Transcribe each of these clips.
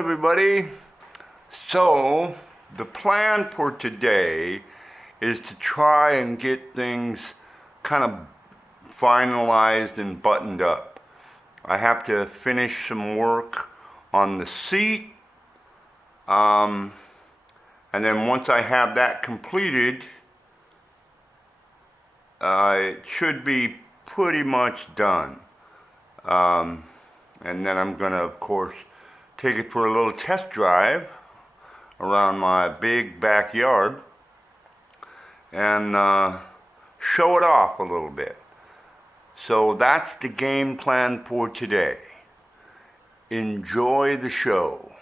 everybody. So the plan for today is to try and get things kind of finalized and buttoned up. I have to finish some work on the seat, and then once I have that completed, it should be pretty much done. And then I'm gonna, of course, take it for a little test drive around my big backyard and show it off a little bit. So that's the game plan for today. Enjoy the show.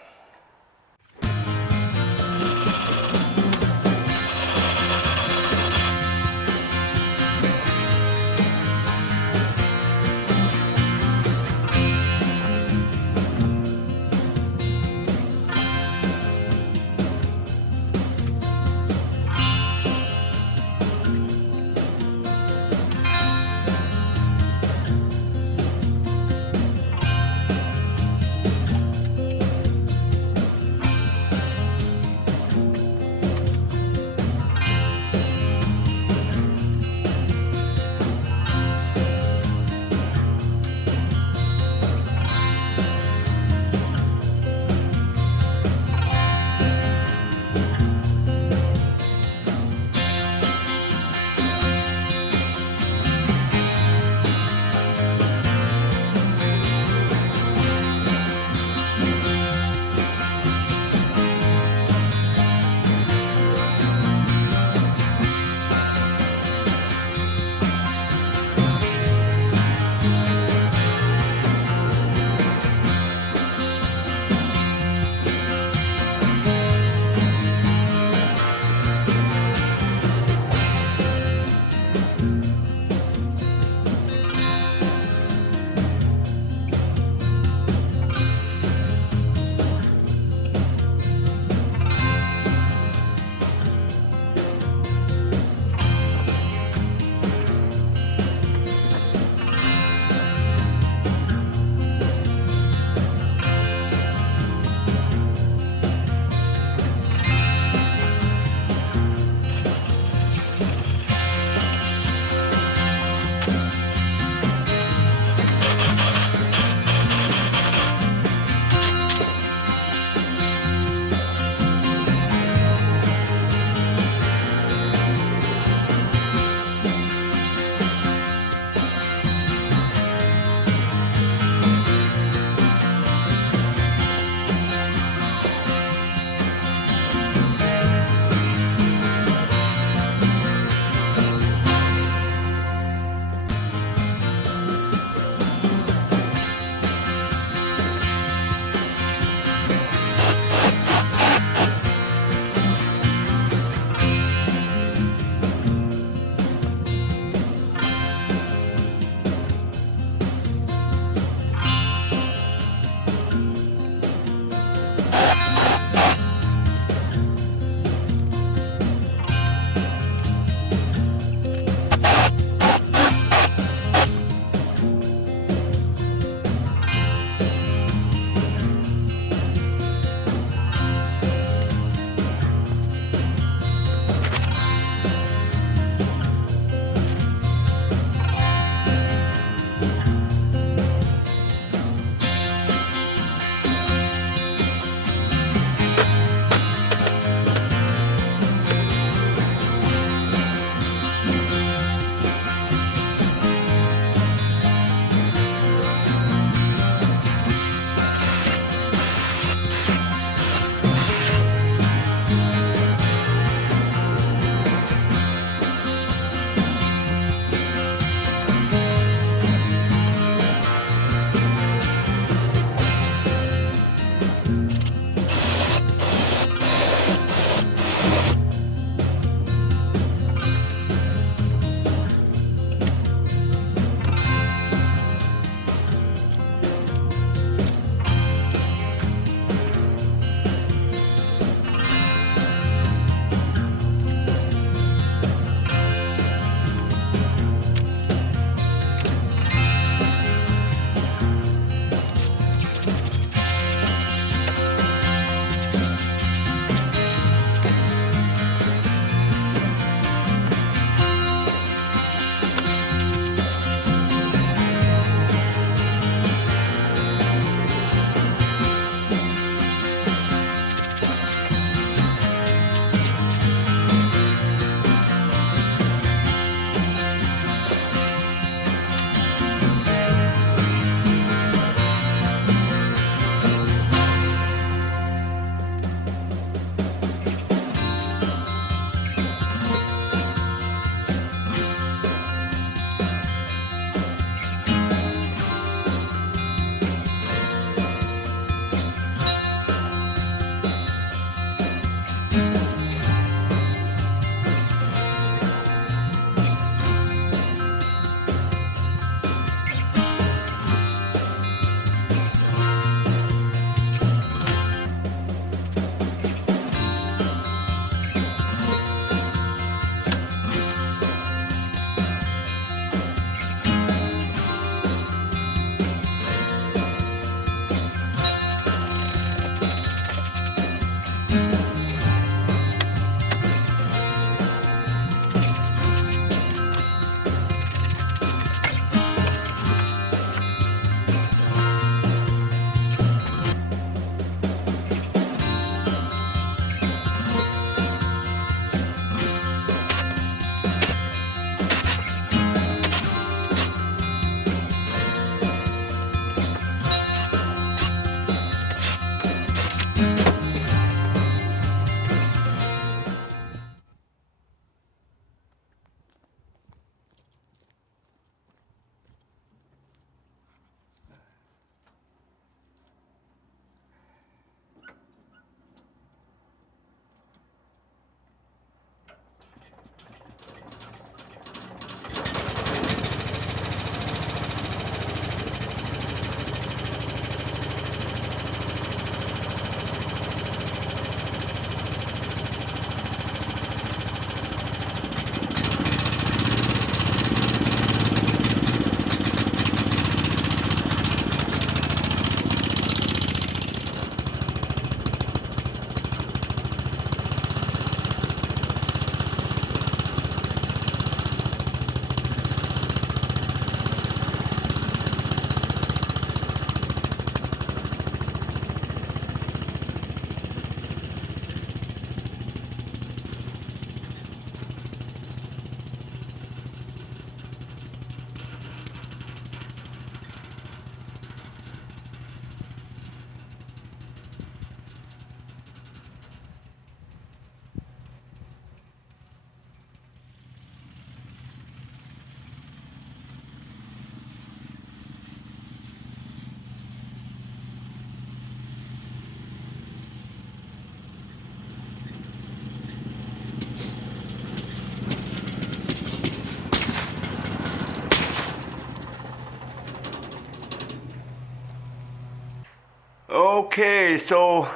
Okay, so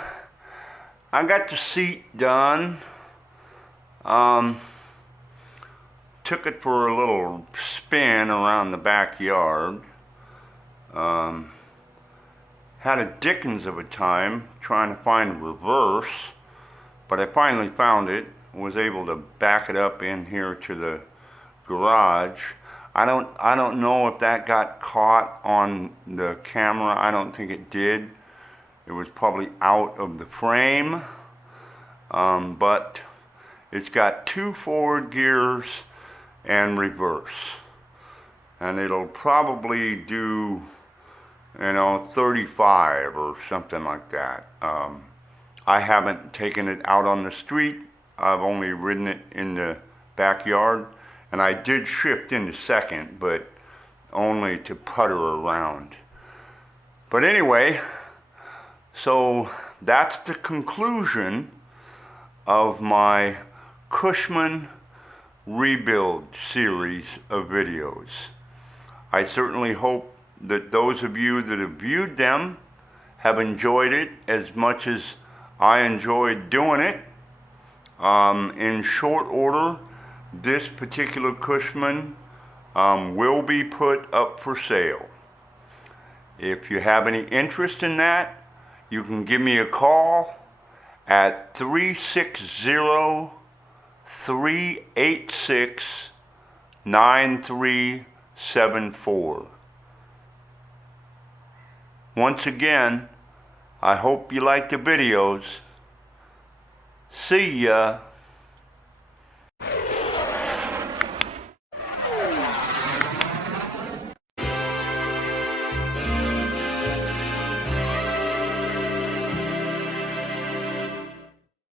I got the seat done. Took it for a little spin around the backyard. Had a dickens of a time trying to find reverse, but I finally found it. Was able to back it up in here to the garage. I don't know if that got caught on the camera. I don't think it did. It was probably out of the frame. But it's got 2 forward gears and reverse. And it'll probably do, 35 or something like that. I haven't taken it out on the street. I've only ridden it in the backyard. And I did shift into second, but only to putter around. But anyway, so that's the conclusion of my Cushman rebuild series of videos. I certainly hope that those of you that have viewed them have enjoyed it as much as I enjoyed doing it. In short order, this particular Cushman will be put up for sale. If you have any interest in that, you can give me a call at 360-386-9374. Once again, I hope you like the videos. See ya.